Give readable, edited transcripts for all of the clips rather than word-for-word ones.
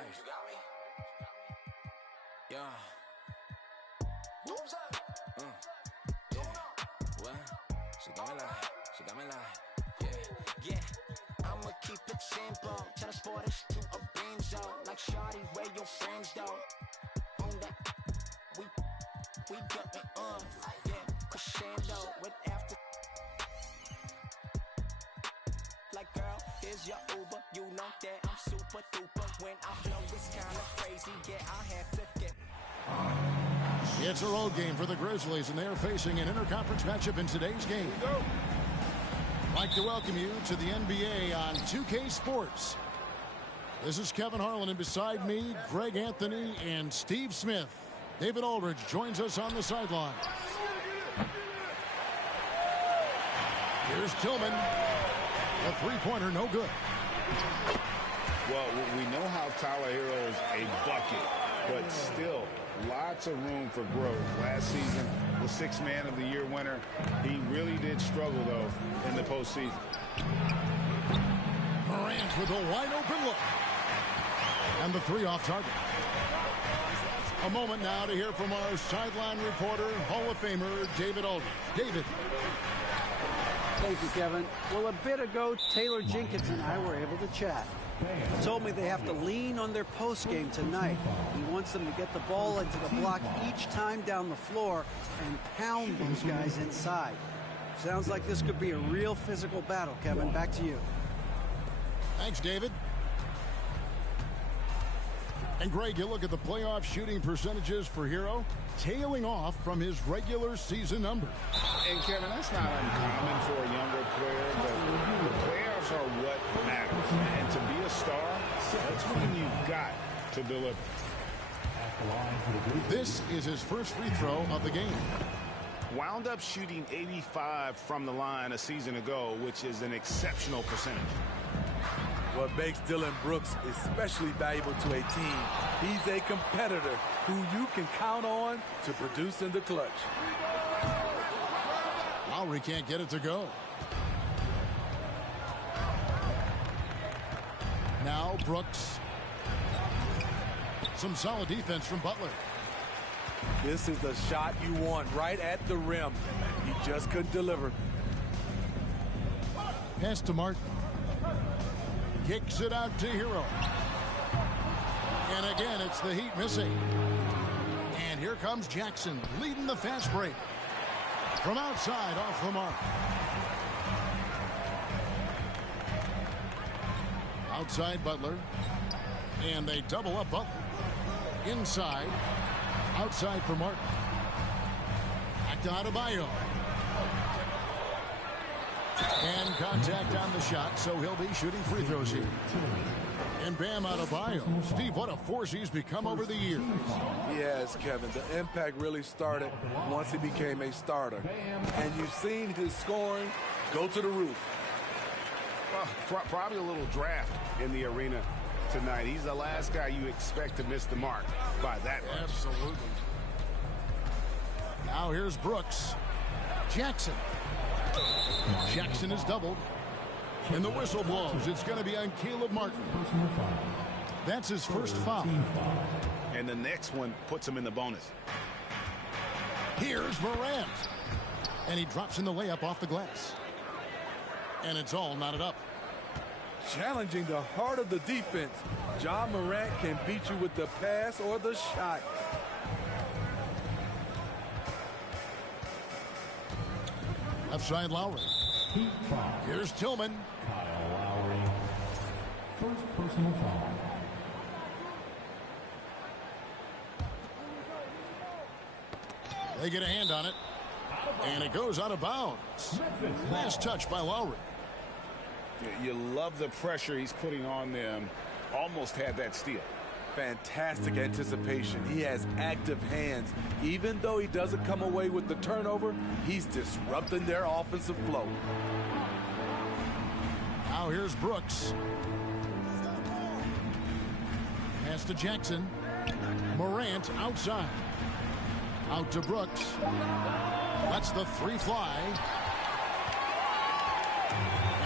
Like, yeah. Yeah. What? She got me like, yeah. I'ma keep it simple. Tell the sporters to a benzo. Like shawty, where your friends though? On that, we got me on. Yeah, crescendo with after. Like girl, here's your Uber. You know that I'm super duper. When I flow, it's kinda crazy. Yeah, I have to get. It's a road game for the Grizzlies, and they are facing an interconference matchup in today's game. I'd like to welcome you to the NBA on 2K Sports. This is Kevin Harlan, and beside me, Greg Anthony and Steve Smith. David Aldridge joins us on the sideline. Here's Tillman. A three-pointer, no good. Well, we know how Tyler Herro's a bucket, but still lots of room for growth. Last season, the Sixth Man of the Year winner. He really did struggle, though, in the postseason. Morant with a wide-open look. And the three off target. A moment now to hear from our sideline reporter, Hall of Famer David Aldridge. David. Thank you, Kevin. Well, a bit ago, Taylor Jenkins and I were able to chat. He told me they have to lean on their postgame tonight. He wants them to get the ball into the block each time down the floor and pound those guys inside. Sounds like this could be a real physical battle, Kevin. Back to you. Thanks, David. And Greg, you look at the playoff shooting percentages for Herro, tailing off from his regular season number. And, Kevin, that's not uncommon for a younger player, but the playoffs are what matters. And to be a star, that's when you've got to deliver. This is his first free throw of the game. Wound up shooting 85 from the line a season ago, which is an exceptional percentage. What makes Dillon Brooks especially valuable to a team, he's a competitor who you can count on to produce in the clutch. Lowry can't get it to go. Now Brooks. Some solid defense from Butler. This is the shot you want right at the rim. He just couldn't deliver. Pass to Martin. Kicks it out to Herro. And again, it's the Heat missing. And here comes Jackson leading the fast break. From outside, off the mark. Outside Butler. And they double up Butler. Inside. Outside for Martin. Back to Adebayo. And contact on the shot, so he'll be shooting free throws here. And Bam Adebayo. Steve, what a force he's become over the years. He has, Kevin. The impact really started once he became a starter. And you've seen his scoring go to the roof. Well, probably a little draft in the arena tonight. He's the last guy you expect to miss the mark by that much. Absolutely. Now here's Brooks. Jackson. Jackson is doubled. And the whistle blows. It's going to be on Caleb Martin. That's his first foul. And the next one puts him in the bonus. Here's Morant. And he drops in the layup off the glass. And it's all knotted up. Challenging the heart of the defense. Ja Morant can beat you with the pass or the shot. Left side Lowry. Here's Tillman. Kyle Lowry. First personal foul. They get a hand on it. And it goes out of bounds. Last touch by Lowry. You love the pressure he's putting on them. Almost had that steal. Fantastic anticipation. He has active hands. Even though he doesn't come away with the turnover, he's disrupting their offensive flow. Now here's Brooks. Pass to Jackson. Morant outside. Out to Brooks. Lets the three fly.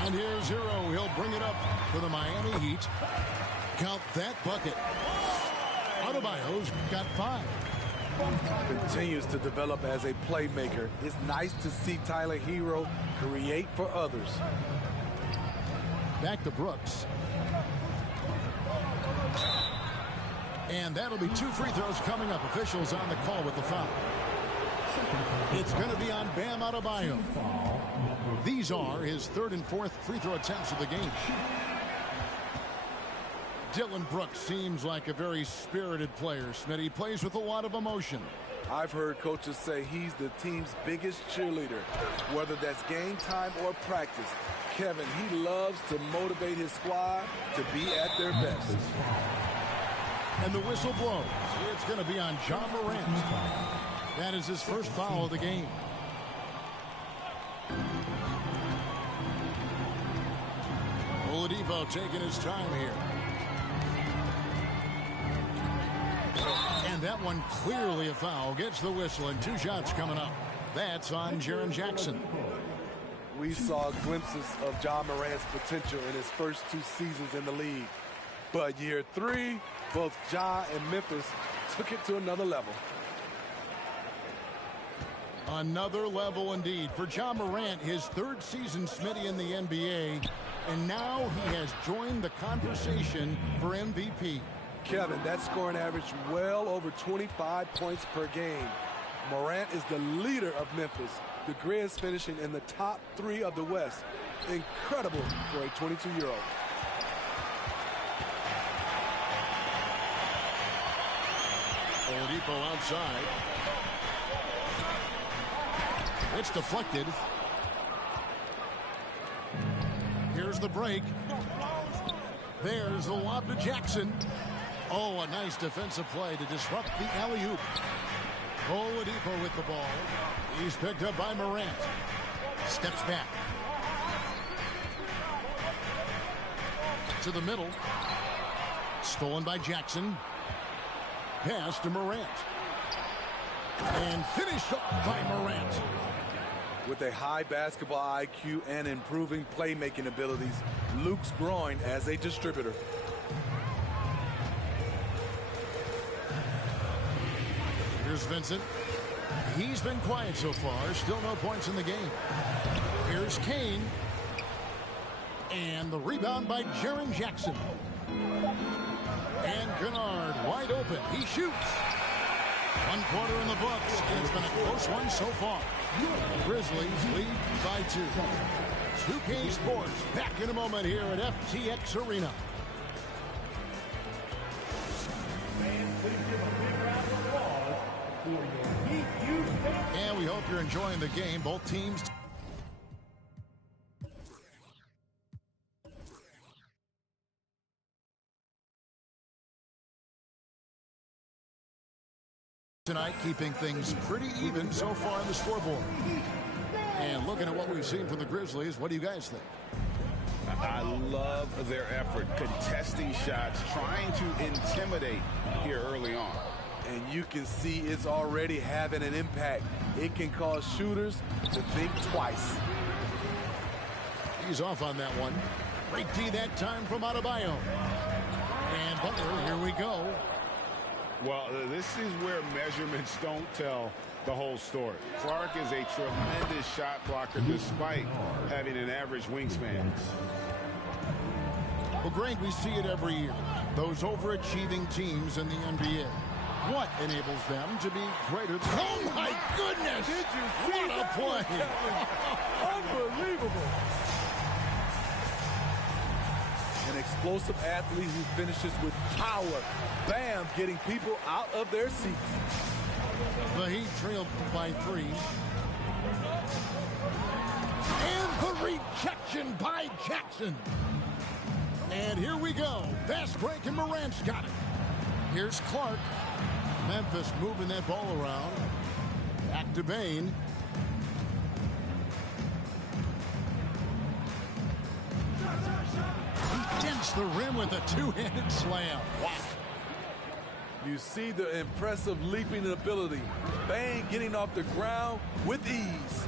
And here's Herro. He'll bring it up for the Miami Heat. Count that bucket. Adebayo's got 5. Continues to develop as a playmaker. It's nice to see Tyler Hero create for others. Back to Brooks. And that'll be 2 free throws coming up. Officials on the call with the foul. It's going to be on Bam Adebayo. These are his 3rd and 4th free throw attempts of the game. Dillon Brooks seems like a very spirited player, Smith. He plays with a lot of emotion. I've heard coaches say he's the team's biggest cheerleader, whether that's game time or practice. Kevin, he loves to motivate his squad to be at their best. And the whistle blows. It's going to be on Ja Morant. That is his first foul of the game. Oladipo taking his time here. And that one clearly a foul. Gets the whistle and 2 shots coming up. That's on Jaren Jackson. We saw glimpses of Ja Morant's potential in his first 2 seasons in the league. But year 3, both Ja and Memphis took it to another level. Another level indeed for Ja Morant, his 3rd season, Smitty, in the NBA. And now he has joined the conversation for MVP. Kevin, that scoring average well over 25 points per game. Morant is the leader of Memphis. The Grizz finishing in the top 3 of the West. Incredible for a 22-year-old. Oladipo outside. It's deflected. Here's the break. There's the lob to Jackson. Oh, a nice defensive play to disrupt the alley-oop. Oladipo with the ball. He's picked up by Morant. Steps back. To the middle. Stolen by Jackson. Pass to Morant. And finished up by Morant. With a high basketball IQ and improving playmaking abilities, Luke's growing as a distributor. Here's Vincent. He's been quiet so far. Still no points in the game. Here's Kane. And the rebound by Jaren Jackson. And Kennard wide open. He shoots. 1 quarter in the books. It's been a close one so far. Grizzlies lead by 2. 2K Sports back in a moment here at FTX Arena. And we hope you're enjoying the game. Both teams tonight, keeping things pretty even so far on the scoreboard. And looking at what we've seen from the Grizzlies, what do you guys think? I love their effort, contesting shots, trying to intimidate here early on. And you can see it's already having an impact. It can cause shooters to think twice. He's off on that one. Great D that time from Adebayo. And Butler, here we go. Well, this is where measurements don't tell the whole story. Clark is a tremendous shot blocker despite having an average wingspan. Well, Greg, we see it every year. Those overachieving teams in the NBA. What enables them to be greater than... Oh, my goodness! Did you see what a play! Unbelievable! An explosive athlete who finishes with power. Bam, getting people out of their seats. The Heat trailed by 3. And the rejection by Jackson. And here we go. Fast break, and Morant's got it. Here's Clark. Memphis moving that ball around. Back to Bane. He dents the rim with a 2-handed slam. Wow. You see the impressive leaping ability. Bane getting off the ground with ease.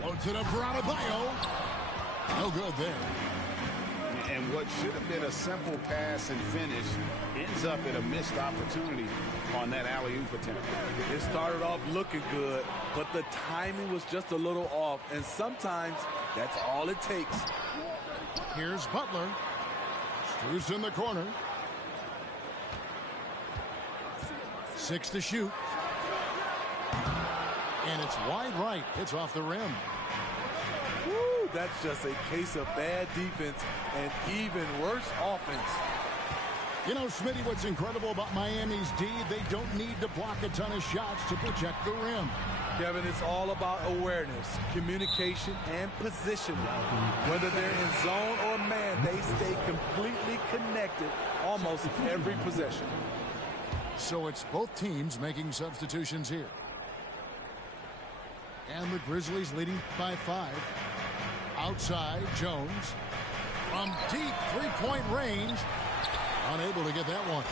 Floats it up for Adebayo. No good there. And what should have been a simple pass and finish ends up in a missed opportunity on that alley-oop attempt. It started off looking good, but the timing was just a little off, and sometimes that's all it takes. Here's Butler. Strus in the corner. 6 to shoot. And it's wide right. It's off the rim. Woo, that's just a case of bad defense and even worse offense. You know, Smitty, what's incredible about Miami's D, they don't need to block a ton of shots to protect the rim. Kevin, it's all about awareness, communication, and positioning. Whether they're in zone or man, they stay completely connected almost every possession. So it's both teams making substitutions here. And the Grizzlies leading by 5. Outside, Jones. From deep three-point range. Unable to get that one.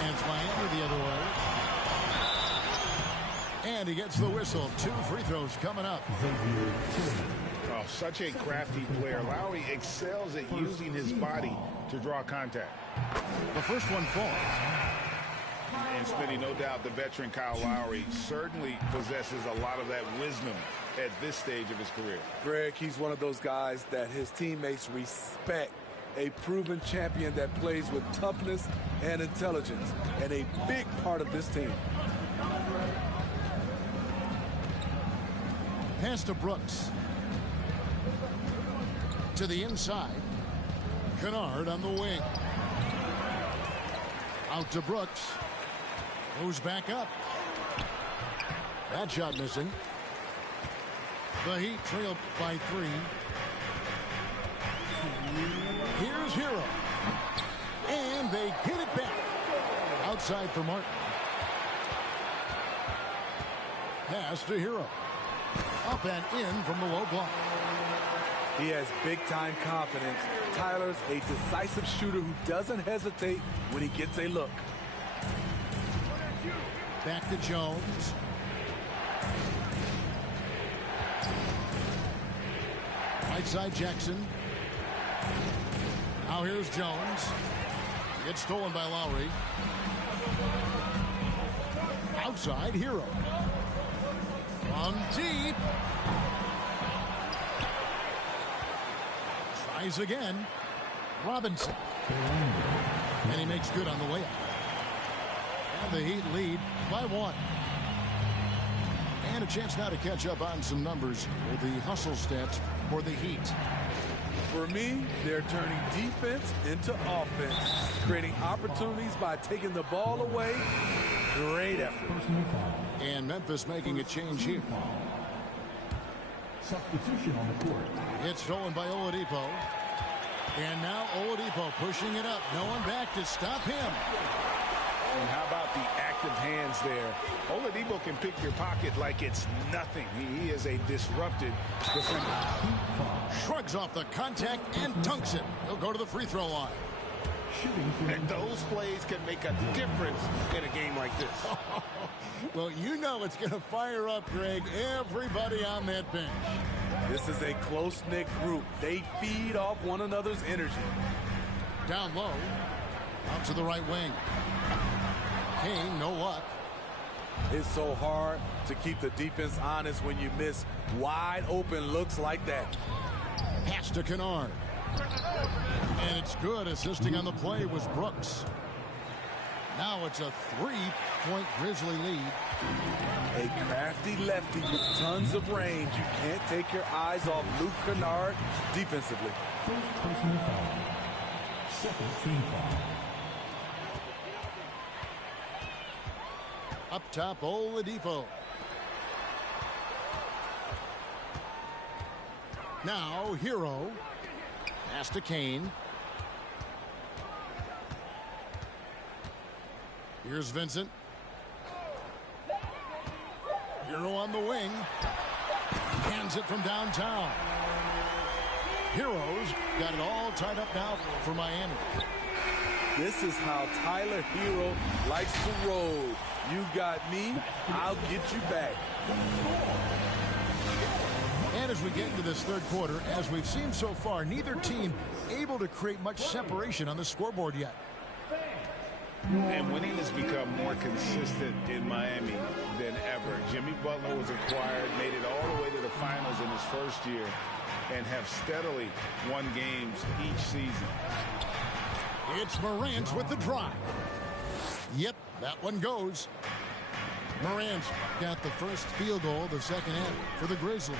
And it's Miami the other way. And he gets the whistle. 2 free throws coming up. Oh, such a crafty player. Lowry excels at using his body to draw contact. The first one falls. And Smitty, no doubt the veteran Kyle Lowry certainly possesses a lot of that wisdom at this stage of his career. Greg, he's one of those guys that his teammates respect. A proven champion that plays with toughness and intelligence, and a big part of this team. Pass to Brooks. To the inside. Kennard on the wing. Out to Brooks. Moves back up. That shot missing. The Heat trail by 3. Here's Hero. And they get it back. Outside for Martin. Pass to Hero. Up and in from the low block. He has big-time confidence. Tyler's a decisive shooter who doesn't hesitate when he gets a look. Back to Jones. Right side Jackson. Now here's Jones. Gets stolen by Lowry. Outside Hero. On deep. Tries again. Robinson. And he makes good on the way up. And the Heat lead by 1. And a chance now to catch up on some numbers with the hustle stats for the Heat. For me, they're turning defense into offense, creating opportunities by taking the ball away. Great effort. And Memphis making a change here. Substitution on the court. It's stolen by Oladipo. And now Oladipo pushing it up. No one back to stop him. And how about the active hands there? Oladipo can pick your pocket like it's nothing. He is a disrupted defender. Shrugs off the contact and dunks it. He'll go to the free throw line. And those plays can make a difference in a game like this. Well, you know it's going to fire up, Greg, everybody on that bench. This is a close-knit group. They feed off one another's energy. Down low. Out to the right wing. King, no luck. It's so hard to keep the defense honest when you miss wide open looks like that. Pass to Kennard. And it's good. Assisting on the play was Brooks. Now it's a 3-point Grizzly lead. A crafty lefty with tons of range. You can't take your eyes off Luke Kennard defensively. First personal foul. Second team foul. Up top, Oladipo. Now, Hero. Pass to Kane. Here's Vincent. Hero on the wing. Hands it from downtown. Hero's got it all tied up now for Miami. This is how Tyler Hero likes to roll. You got me, I'll get you back. And his we get into this third quarter, as we've seen so far, neither team able to create much separation on the scoreboard yet. And winning has become more consistent in Miami than ever. Jimmy Butler was acquired, made it all the way to the finals in his first year, and have steadily won games each season. It's Morant with the drive. Yep, that one goes. Morant's got the first field goal of the second half for the Grizzlies.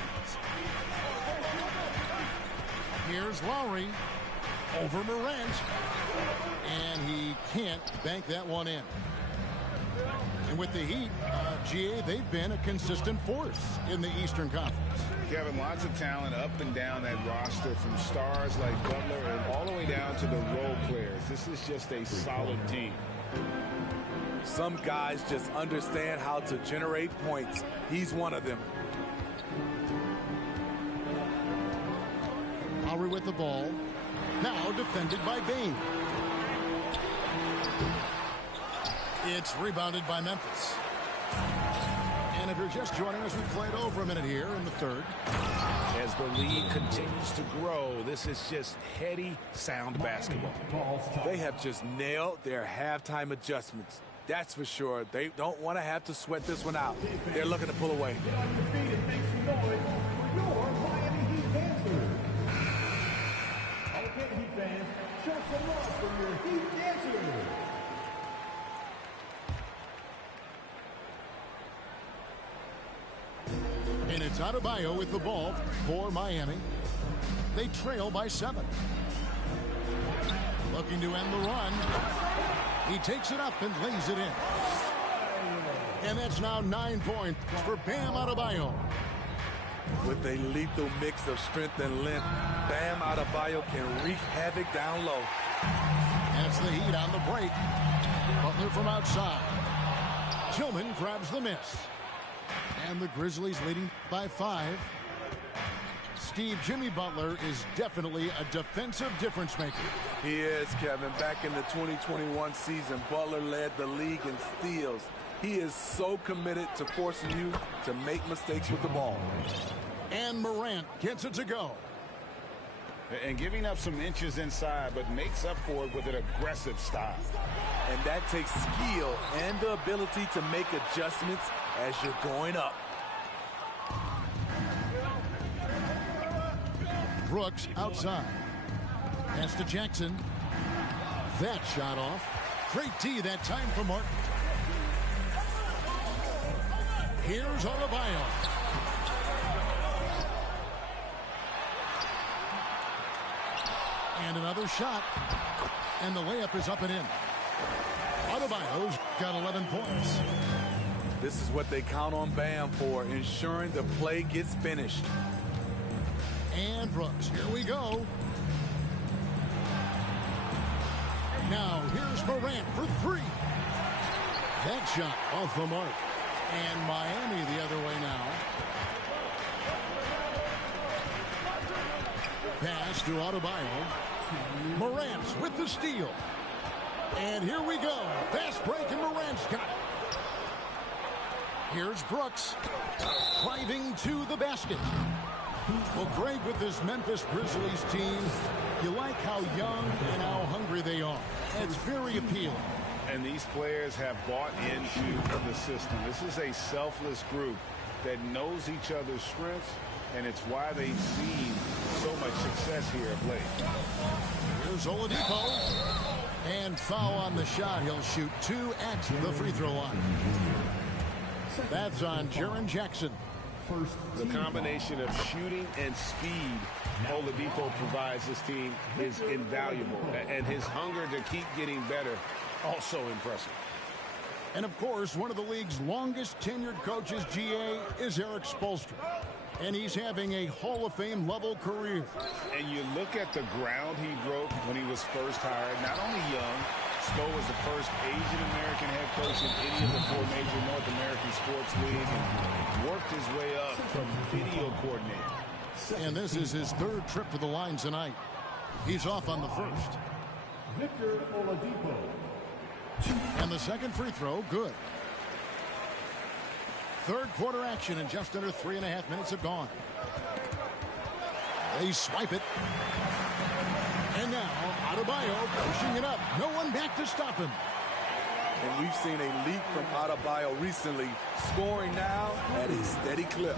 Here's Lowry over Morant. And he can't bank that one in. And with the Heat, GA, they've been a consistent force in the Eastern Conference. Kevin, lots of talent up and down that roster, from stars like Butler and all the way down to the role players. This is just a solid team. Some guys just understand how to generate points. He's one of them. Lowry with the ball. Now defended by Bane. It's rebounded by Memphis. And if you're just joining us, we played over a minute here in the third. As the lead continues to grow, this is just heady, sound basketball. They have just nailed their halftime adjustments. That's for sure. They don't want to have to sweat this one out. They're looking to pull away. And it's Adebayo with the ball for Miami. They trail by 7. Looking to end the run. He takes it up and lays it in. And that's now 9 points for Bam Adebayo. With a lethal mix of strength and length, Bam Adebayo can wreak havoc down low. And it's the Heat on the break. Butler from outside. Tillman grabs the miss. And the Grizzlies leading by 5. Steve, Jimmy Butler is definitely a defensive difference maker. He is, Kevin. Back in the 2021 season, Butler led the league in steals. He is so committed to forcing you to make mistakes with the ball. And Morant gets it to go. And giving up some inches inside, but makes up for it with an aggressive style. And that takes skill and the ability to make adjustments as you're going up. Brooks outside. Pass to Jackson. That shot off. Great D that time for Martin. Here's Adebayo. And another shot. And the layup is up and in. Adebayo's got 11 points. This is what they count on Bam for, ensuring the play gets finished. And Brooks, here we go. Now here's Morant for 3. That shot off the mark. And Miami the other way now. Pass to Adebayo. Morant with the steal. And here we go. Fast break, and Morant's got it. Here's Brooks driving to the basket. Well, Greg, with this Memphis Grizzlies team, you like how young and how hungry they are. It's very appealing. And these players have bought into the system. This is a selfless group that knows each other's strengths, and it's why they've seen so much success here of late. Here's Oladipo. And foul on the shot. He'll shoot 2 at the free throw line. That's on Jaren Jackson. The combination of shooting and speed Oladipo provides this team is invaluable. And his hunger to keep getting better, also impressive. And of course, one of the league's longest tenured coaches, GA, is Eric Spoelstra. And he's having a Hall of Fame level career. And you look at the ground he broke when he was first hired. Not only young, Spo was the first Asian-American head coach in any of the 4 major North American sports leagues, and worked his way up from video coordinator. And this is his 3rd trip to the line tonight. He's off on the first. Victor Oladipo. And the second free throw, good. Third quarter action, and just under 3.5 minutes have gone. They swipe it. And now, Adebayo pushing it up. No one back to stop him. And we've seen a leap from Adebayo recently, scoring now at a steady clip.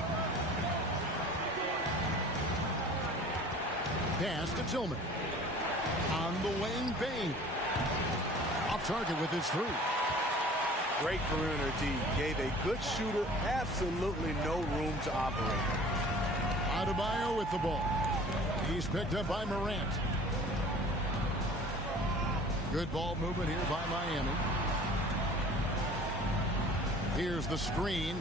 Pass to Tillman. On the wing, Bane. Off target with his three. Great perimeter D. Gave a good shooter absolutely no room to operate. Adebayo with the ball. He's picked up by Morant. Good ball movement here by Miami. Here's the screen.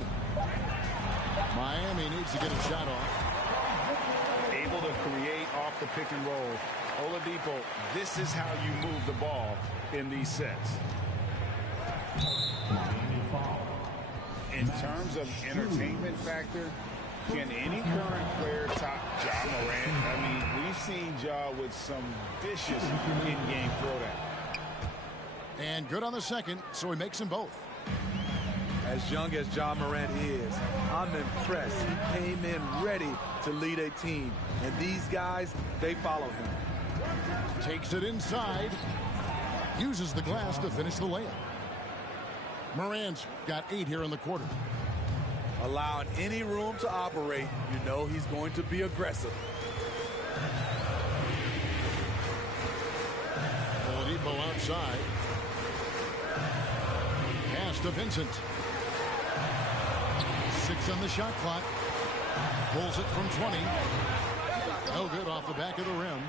Miami needs to get a shot off. Able to create off the pick and roll. Oladipo, this is how you move the ball in these sets. In terms of entertainment factor, can any current player top Ja Morant? I mean, we've seen Ja with some vicious in-game throwdown. And good on the second, so he makes them both. As young as Ja Morant is, I'm impressed. He came in ready to lead a team. And these guys, they follow him. Takes it inside. Uses the glass to finish the layup. Morant's got 8 here in the quarter. Allowing any room to operate, you know he's going to be aggressive. Oladipo outside. Pass to Vincent. 6 on the shot clock. Pulls it from 20. No good off the back of the rim.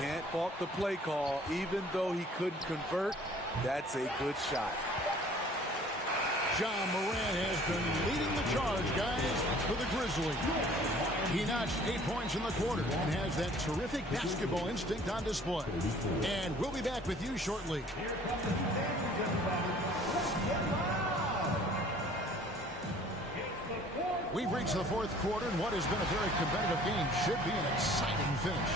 Can't fault the play call. Even though he couldn't convert, that's a good shot. Ja Morant has been leading the charge, guys, for the Grizzlies. He notched 8 points in the quarter and has that terrific basketball instinct on display. And we'll be back with you shortly. We've reached the fourth quarter, and what has been a very competitive game should be an exciting finish.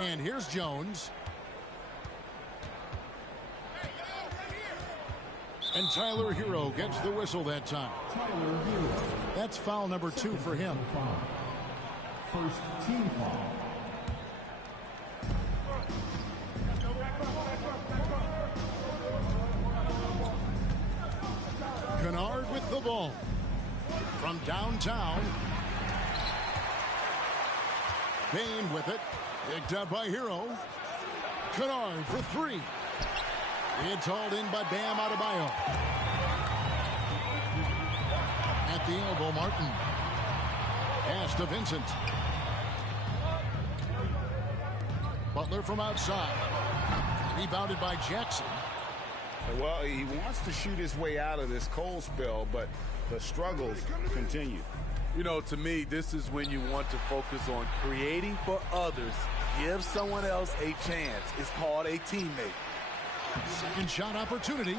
And here's Jones. And Tyler Hero gets the whistle that time. That's foul number 2 for him. First team foul. Kennard with the ball. From downtown. Bane with it. Picked up by Hero. Kennard for 3. It's hauled in by Bam Adebayo. At the elbow, Martin. Pass to Vincent. Butler from outside. Rebounded by Jackson. Well, he wants to shoot his way out of this cold spell, but the struggles continue. You know, to me, this is when you want to focus on creating for others. Give someone else a chance. It's called a teammate. Second shot opportunity.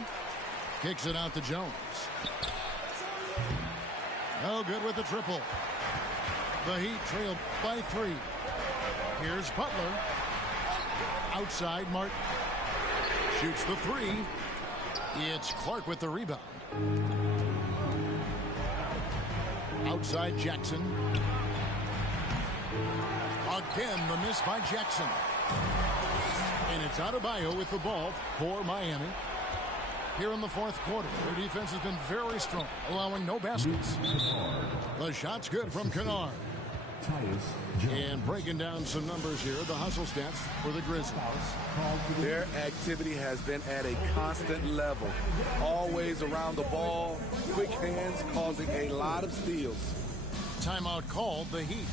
Kicks it out to Jones. No good with the triple. The Heat trail by 3. Here's Butler. Outside, Martin. Shoots the 3. It's Clark with the rebound. Outside Jackson. Again, the miss by Jackson. And it's Adebayo with the ball for Miami. Here in the fourth quarter, their defense has been very strong, allowing no baskets. The shot's good from Kennard. And breaking down some numbers here, the hustle stats for the Grizzlies. Their activity has been at a constant level. Always around the ball, quick hands causing a lot of steals. Timeout called the Heat.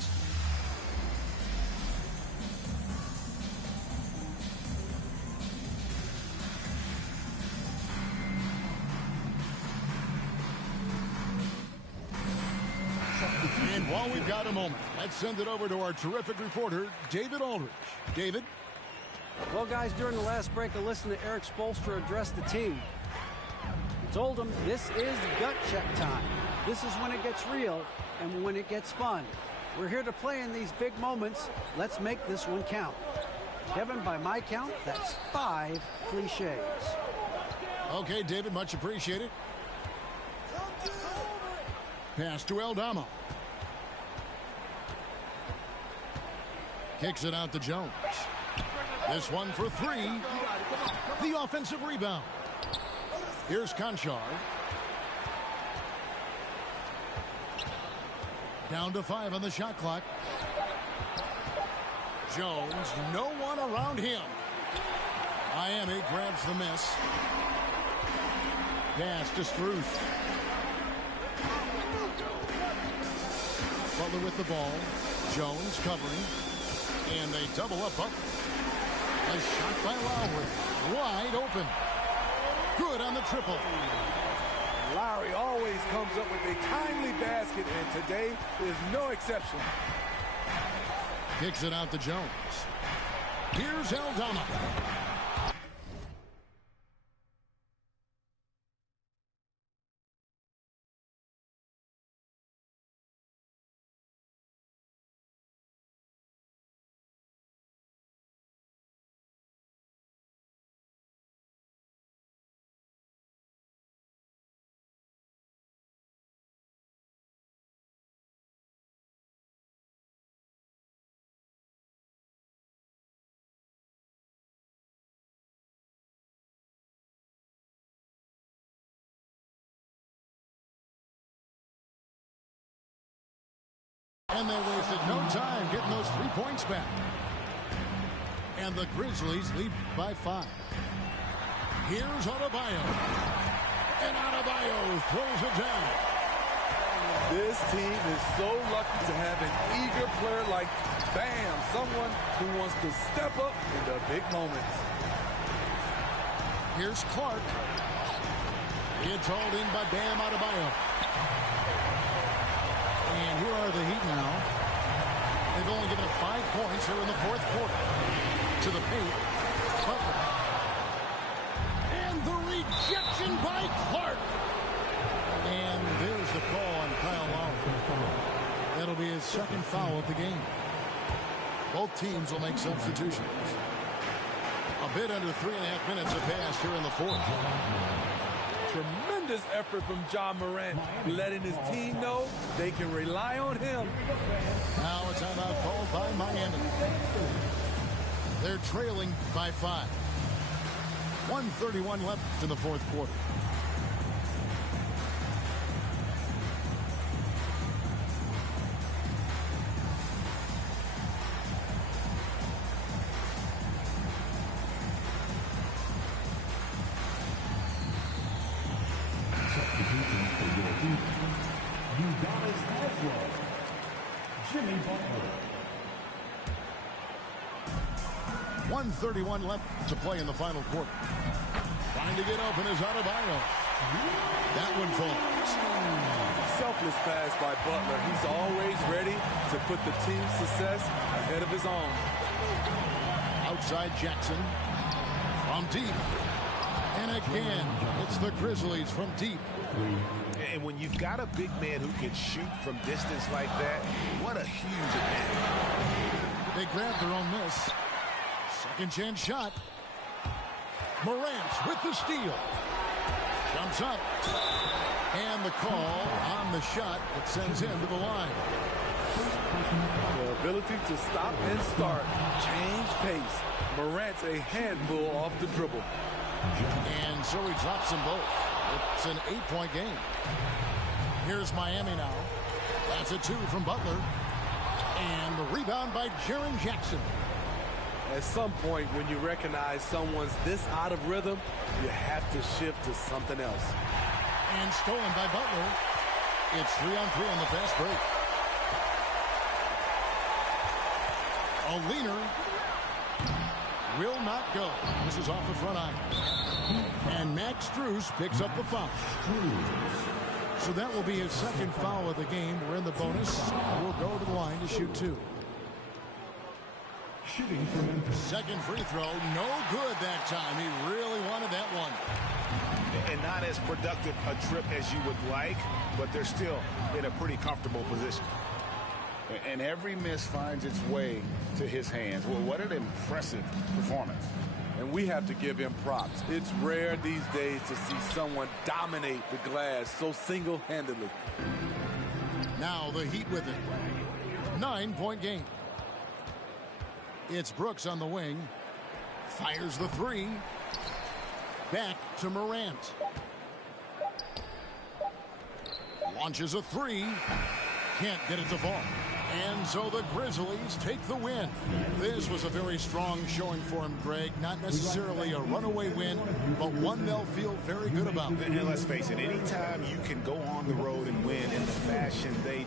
And while we've got a moment, let's send it over to our terrific reporter, David Aldridge. David? Well, guys, during the last break, I listened to Eric Spoelstra address the team. He told them this is gut check time. This is when it gets real and when it gets fun. We're here to play in these big moments. Let's make this one count. Kevin, by my count, that's 5 cliches. Okay, David, much appreciated. Pass to Aldama. Kicks it out to Jones. This one for 3. The offensive rebound. Here's Conchar. Down to 5 on the shot clock. Jones, no one around him. Miami grabs the miss. Pass to Strus. Butler with the ball. Jones covering. And they double up Butler. A shot by Lowry. Wide open. Good on the triple. Lowry always comes up with a timely basket, and today is no exception. Kicks it out to Jones. Here's Aldama. And they wasted no time getting those 3 points back. And the Grizzlies lead by 5. Here's Adebayo. And Adebayo throws it down. This team is so lucky to have an eager player like Bam, someone who wants to step up in the big moments. Here's Clark. It's hauled in by Bam Adebayo. And here are the Heat now. They've only given up 5 points here in the 4th quarter. To the paint. Butler. And the rejection by Clark. And there's the call on Kyle Lowry. That'll be his 2nd foul of the game. Both teams will make substitutions. A bit under 3.5 minutes have passed here in the 4th. Tremendous effort from Ja Morant, letting his team know they can rely on him. Now a timeout called by Miami. They're trailing by 5. 1:31 left in the 4th quarter. Udonis Haslam, Jimmy Butler. 1:31 left to play in the final quarter. Trying to get open is Adebayo. That one falls. Selfless pass by Butler. He's always ready to put the team's success ahead of his own. Outside Jackson from deep. And again, it's the Grizzlies from deep. And when you've got a big man who can shoot from distance like that, what a huge advantage. They grab their own miss. Second chance shot. Morant with the steal. Jumps up. And the call on the shot that sends him to the line. The ability to stop and start, change pace. Morant's a handful off the dribble. And so he drops them both. It's an 8-point game. Here's Miami now. That's a 2 from Butler. And the rebound by Jaren Jackson. At some point, when you recognize someone's this out of rhythm, you have to shift to something else. And stolen by Butler. It's 3-on-3 on the fast break. A leaner will not go. This is off the front iron. And Max Strus picks up the foul. So that will be his 2nd foul of the game. We're in the bonus. We'll go to the line to shoot 2. Shooting for Memphis. Second free throw, no good that time. He really wanted that one. And not as productive a trip as you would like, but they're still in a pretty comfortable position. And every miss finds its way to his hands. Well, what an impressive performance. And we have to give him props. It's rare these days to see someone dominate the glass so single-handedly. Now the Heat with it. 9-point game. It's Brooks on the wing. Fires the three. Back to Morant. Launches a three. Can't get it to fall. And so the Grizzlies take the win. This was a very strong showing for him, Greg. Not necessarily a runaway win, but one they'll feel very good about. And let's face it, anytime you can go on the road and win in the fashion they